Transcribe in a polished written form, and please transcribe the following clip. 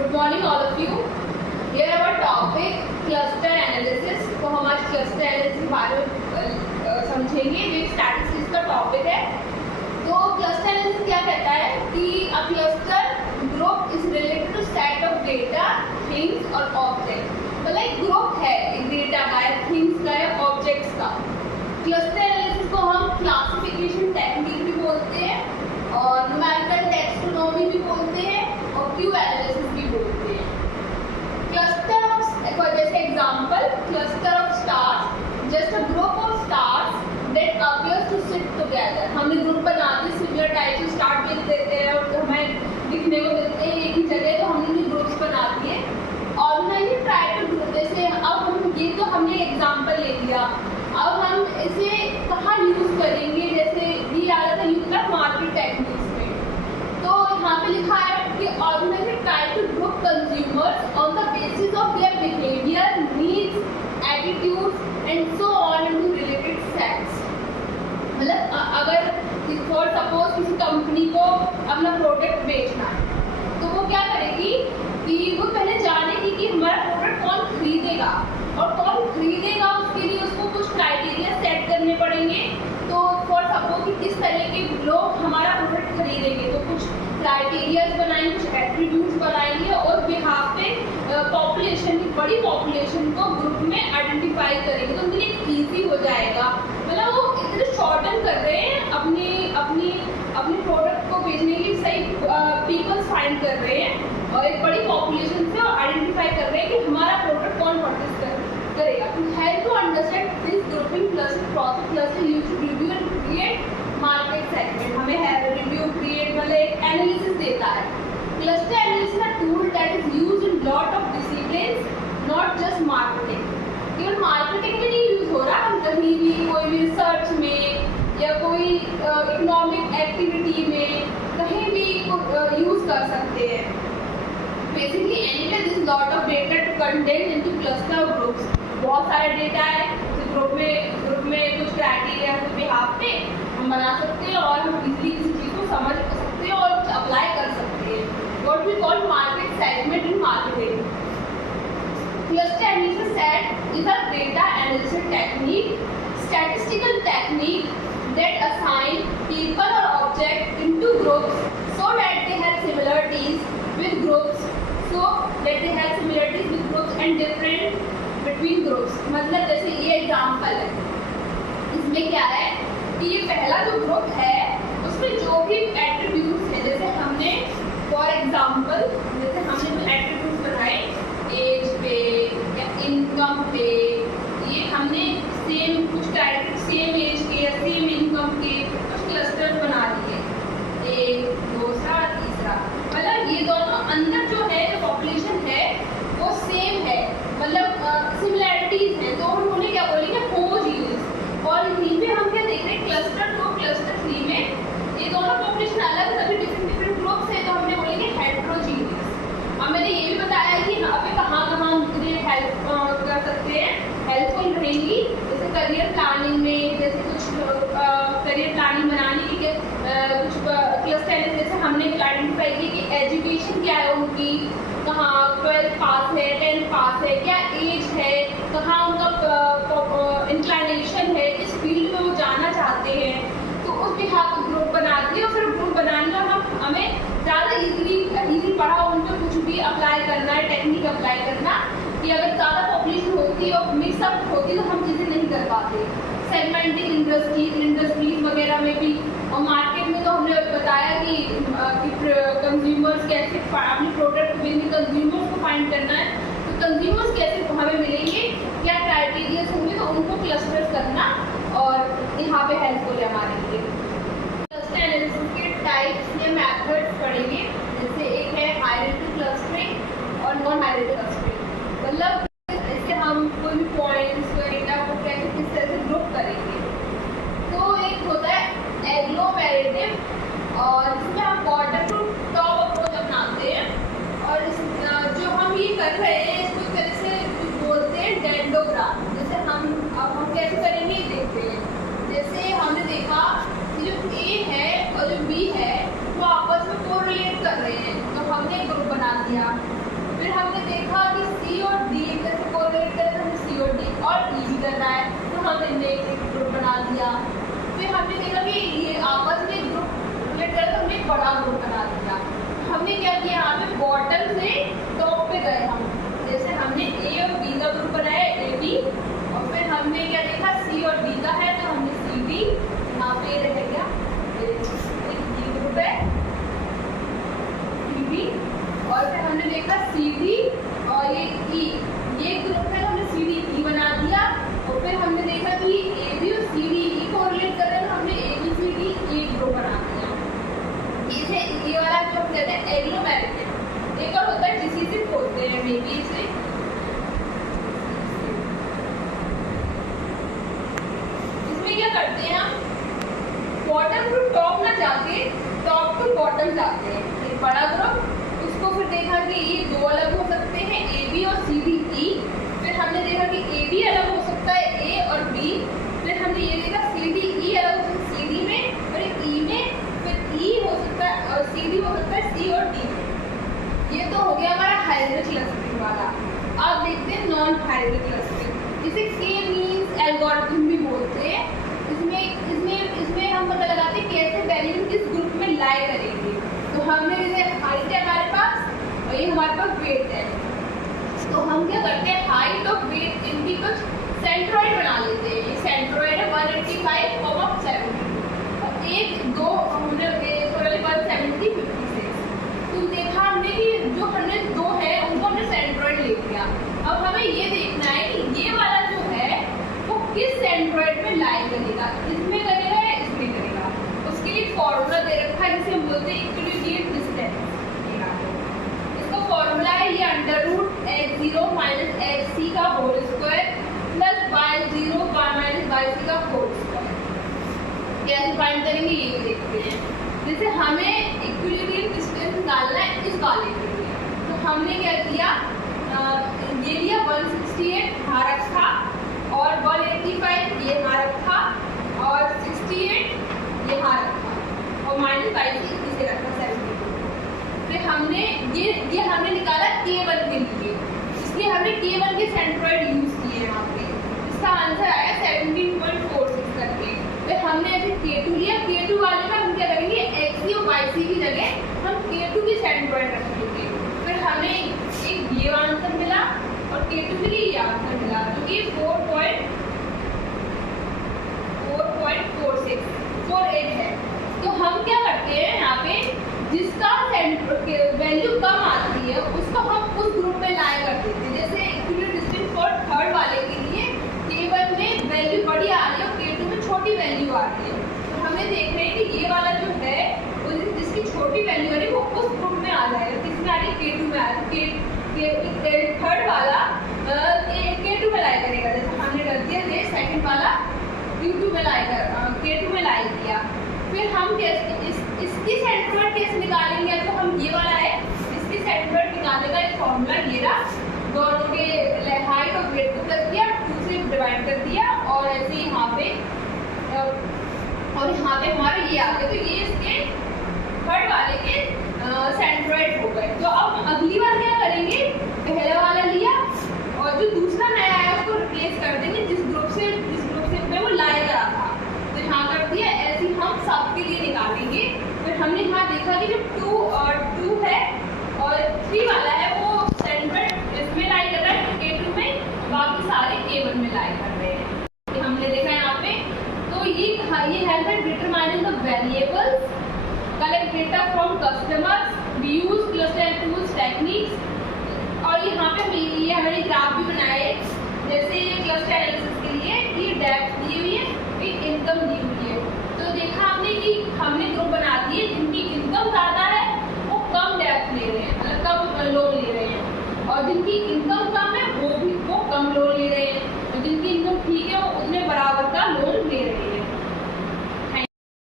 Good morning all of you. Here our topic cluster analysis. तो हम आज cluster analysis के बारे में समझेंगे। जो स्टैटिस्टिक्स का टॉपिक है। तो cluster analysis क्या कहता है कि a cluster group is related to set of data, things और objects. मतलब एक ग्रुप है, एक डेटा का, एक थिंग्स का, या ऑब्जेक्ट्स का। क्लस्टर एनालिसिस को हम क्लासिफिकेशन टेक्निक भी बोलते हैं और न्यूमेरिकल टैक्सोनॉमी भी बोलते हैं और क्यू एनालिसिस भी बोलते हैं। क्लस्टर ऑफ, जैसे example, cluster of stars, just a group of stars that appears to sit together. हमने ग्रुप बना दिए, सिमिलर टाइप से स्टार मिल देते हैं और हमें दिखने को मिलते हैं एक ही जगह, तो हमने ग्रुप्स बना दिए। ऑर्गेनाइजिंग ट्राई टू डू, जैसे अब हम ये तो हमने एग्जांपल ले लिया, अब हम इसे कहाँ यूज करेंगे, जैसे ये आ रहा था यूज का मार्केट टेक्निक्स में। तो यहाँ पे लिखा है कि organising try to group consumers on the basis of their behaviour, needs, attitudes and so on into related sets. मतलब अगर फॉर सपोज किसी कंपनी को अपना प्रोडक्ट बेचना है, तो वो क्या करेगी कि वो पहले जानेगी कि हमारा प्रोडक्ट कौन खरीदेगा, और कौन खरीदेगा उसके लिए उसको कुछ क्राइटेरिया सेट करने पड़ेंगे। तो फॉर सपोज कि किस तरह के लोग हमारा प्रोडक्ट खरीदेंगे, तो कुछ क्राइटेरियाज बनाएंगे, कुछ एट्रीब्यूट्स बनाएंगे और बिहाफ पे पॉपुलेशन की, बड़ी पॉपुलेशन को ग्रुप में आइडेंटिफाई करेंगे, तो उनके लिए ईजी हो जाएगा। मतलब वो इतने शॉर्टन कर रहे हैं अपने प्रोडक्ट को बेचने के लिए, सही पीपल्स फाइंड कर रहे हैं और एक बड़ी पॉपुलेशन से आइडेंटिफाई कर रहे हैं कि हमारा प्रोडक्ट कौन परचेज करेगा। To help to understand this grouping process cluster used to review and create market segment. हमें है रिव्यू, क्रिएट, मतलब एक एनालिसिस देता है। Cluster analysis a tool that is used in lot of disciplines, not just marketing. केवल marketing में नहीं use हो रहा, हम कहीं भी कोई भी रिसर्च में या कोई इकोनॉमिक एक्टिविटी में कहीं भी यूज कर सकते हैं। Basically anyway this lot of data to contain into cluster of groups. बहुत सारे डेटा है, ग्रुप में कुछ क्राइटेरिया के बिहाफ पे हम बना सकते हैं और हम इजीली किसी चीज़ को समझ सकते हैं और कुछ अप्लाई कर सकते हैं। What we call market segment in marketing. Cluster analysis set is a data analysis technique, statistical technique that assign people or object into groups so that they have similarities with groups, and different between groups। मतलब जैसे ये example है, इसमें क्या है कि ये पहला जो ग्रुप है उसमें जो भी एट्रीब्यूट्स है, जैसे हमने फॉर एग्जांपल जैसे हमने जो एट्रीब्यूट्स बनाए एज पे या इनकम पे, ये हमने सेम कुछ क्राइटेरिया, सेम एज के या सेम इनकम के कुछ क्लस्टर्स बना दिए, एक, दूसरा, तीसरा। मतलब ये दोनों अंदर जो है, जो पॉपुलेशन है वो सेम है, मतलब सिमिलैरिटीज हैं, तो हम उन्हें क्या बोलेंगे, होमोजीनियस। और यहीं पे हम क्या देख रहे हैं, क्लस्टर 2, क्लस्टर 3 में ये दोनों पॉपुलेशन अलग, सभी डिफरेंट ग्रुप्स हैं, तो हमने बोलेंगे हेट्रोजीनियस। अब मैंने ये भी बताया कि यहाँ पे कहाँ हेल्प कर सकते हैं, हेल्पफुल रहेंगी, जैसे करियर प्लानिंग में, जैसे कुछ करियर प्लानिंग बनाने की कुछ क्लस्टर है, जैसे हमने आइडेंटिफाई किया कि एजुकेशन क्या है उनकी, कहाँ 12th पास है, 10th पास है, क्या एज है, कहाँ उनका इंक्लाइनेशन है, किस फील्ड में वो जाना चाहते हैं, तो उस बिहाफ को ग्रुप बनाती है। और फिर ग्रुप बनाने में हमें ज़्यादा ईजी पड़ा उन पर कुछ भी अप्लाई करना है, टेक्निक अप्लाई करना, कि अगर ज़्यादा पॉपुलेशन होती और मिक्सअप होती तो हम चीज़ें नहीं कर पाते। सेगमेंटिंग इंडस्ट्रीज वगैरह में भी, और मार्केट में तो हमने बताया कि कंज्यूमर्स कैसे अपने प्रोडक्ट बेचने, कंज्यूमर्स को फाइंड करना है, तो कंज्यूमर्स कैसे हमें मिलेंगे, क्या क्राइटेरिया होंगे, तो उनको क्लस्टर्स करना और यहाँ पे हेल्पफुल है हमारे लिए। क्लस्टर एनालिसिस के टाइप्स या मेथड्स पढ़ेंगे, जैसे एक है हायरार्की क्लस्टरिंग और नॉन हायरार्की क्लस्टरिंग। मतलब इससे हम कोई भी पॉइंट्स डेटा को कैसे किस तरह से ग्रुप करेंगे। तो एक होता है एग्लोमेरेटिव, और इसमें हम बॉटम टू टॉप अप्रोच अपनाते हैं, और जो हम ये कर रहे हैं इसको एक तरह से बोलते हैं डेंडोग्राम। जैसे हम कैसे करेंगे ये देखते हैं। जैसे हमने देखा कि जो ए है और जो बी है वो आपस में कोरिलेट कर रहे हैं, तो हमने ग्रुप बना दिया। फिर हमने देखा कि सी और डी कैसे कोरिलेट कर रहे हैं, सी और डी और ई भी कर रहा है, तो हमने एक ग्रुप बना दिया। फिर हमने देखा कि ये आपस में ग्रुप कोरिलेट कर रहे, तो हमने एक बड़ा ग्रुप बना दिया। हमने क्या किया, यहाँ पे बॉटम से टॉप पे गए हम, जैसे हमने ए और बी का ग्रुप बनाया, ए बी, और फिर हमने क्या देखा सी और डी का है, तो हमने सी डी, यहाँ पे रह गया एक डी ग्रुप है सी डी, और फिर हमने देखा सी डी और ये ई, ये ग्रुप है, तो हमने सी डी ई बना दिया। और फिर हमने देखा कि ए बी और सी डी ई कोरिलेट कर रहे हैं, तो हमने A B C D E group बना दिया। ये वाला जो हम कहते हैं एग्लोमेरेटिव, एक और होता है डिसीजिव बोलते हैं मे बी इसे। इसमें क्या करते हैं हम, बॉटम टू टॉप ना जाके टॉप टू बॉटम जाते हैं, एक बड़ा ग्रुप, उसको फिर देखा कि ये दो अलग हो सकते हैं ए बी और सी डी ई। फिर हमने देखा कि ए बी अलग हो सकता है ए और बी। फिर हमने ये देखा सी डी ई अलग हो सकता है सी डी में और ई में, फिर ई हो सकता है और सी डी हो सकता है सी और डी में। ये तो हो गया हमारा हाइब्रिड क्लस्टरिंग वाला। अब देखते हैं नॉन हाइब्रिड क्लस्टरिंग, इसे के मींस एल्गोरिथम भी बोलते हैं। इसमें हम पता लगाते हैं कैसे वैल्यू किस ग्रुप में लाई करेंगे। तो हमने जैसे हाइट है हमारे पास और ये हमारे पास वेट है, तो हम क्या करते हैं हाइट और वेट इनकी कुछ सेंट्रॉइड बना लेते हैं। ये सेंट्रॉइड है 185,70 और एक दो हमने 170 56। तो देखा हमने कि जो हमने दो है उनको हमने सेंट्रॉइड ले लिया। अब हमें ये देखना है कि ये वाला जो है वो किस सेंट्रॉइड में लाई करेगा, इसमें करेगा या इसमें करेगा। उसके लिए फॉर्मूला दे रखा है जिसे हम बोलते हैं इक्विलिब्रियम डिस्टेंस। इसका फॉर्मूला है ये √x0 - xc का whole square plus y0 - yc का होल स्क्वायर। कैसे फाइंड करेंगे ये भी देखते हैं। जैसे हमें इक्विलिब्रियम डिस्टेंस निकालना है इस वाले के लिए, तो हमने क्या किया, ये लिया 168 यहाँ रखा और 185 ये यहाँ रखा और 68 यहाँ रखा और -22 इसे रखा 72। फिर हमने ये हमने निकाला K1 के लिए, इसलिए हमने K1 के सेंट्रॉइड यूज किए यहाँ पे। इसका आंसर आया 17.46 करके। फिर हमने ऐसे K2 लिया, K2 वाले में हम क्या करेंगे XC और YC की जगह हम K2 की सेंट्रॉइड रखेंगे। फिर हमें एक ये आंसर मिला और K2 के लिए ये आंसर मिला, जो कि 4.48 है। तो हम क्या करते हैं यहाँ पे, जिसका वैल्यू कम आती है उसको हम उस ग्रुप में लाया कर देते हैं। जैसे इक्विलिब्रियम डिस्टेंस फॉर थर्ड वाले के लिए K1 में वैल्यू बड़ी आ रही है और K2 में छोटी वैल्यू आ रही है, तो हमें देख रहे हैं कि ये वाला जो है वो जिसकी छोटी वैल्यू आ रही है वो उस ग्रुप में आ जाएगा। किसमें आ रही है, K2 में आ रही है। थर्ड वाला K2 में लाई करेगा, जैसे हमने कर दिया ये सेकंड वाला Q2 में लाई कर K2 में लाई किया। फिर हम इसकी सेंट्रॉइड कैसे निकालेंगे, तो हम ये वाला है इसकी सेंट्रॉइड निकालने का एक फॉर्मूला ये रहा, दोनों के हाइट और वेट को प्लस किया 2 से डिवाइड कर दिया और ऐसे यहाँ पे हमारा ये आ गया। तो ये इसके थर्ड वाले के सेंट्रॉइड हो गए। तो अब अगली बार क्या करेंगे, पहला वाला लिया और जो दूसरा नया आया उसको रिप्लेस कर देंगे जिस ग्रुप से में वो लाई करा था, तो यहाँ कर दिया। ऐसे हम सबके लिए निकालेंगे। फिर हमने यहाँ देखा कि जो 2 है और 3 वाला है वो सेंट्रॉइड इसमें लाई कर रहा है K2 में, बाकी सारे K1 में लाई कर रहे हैं। ये हमने देखा यहाँ पे। तो ये हेल्प है determining the variables, collect data from customers, we use cluster tools techniques. और यहाँ पे ये हमारी ग्राफ भी बनाए, जैसे ये क्लस्टर एनालिसिस के लिए ये डेप्थ दी हुई है, एक इनकम दी हुई है। तो देखा हमने कि हमने ग्रुप बना दिए जिनकी इनकम ज़्यादा है वो कम डेप्थ ले रहे हैं, मतलब कम लोन ले रहे हैं, और जिनकी इनकम कम है वो कम लोन ले रहे हैं, और जिनकी इनकम ठीक है वो उतने बराबर का लोन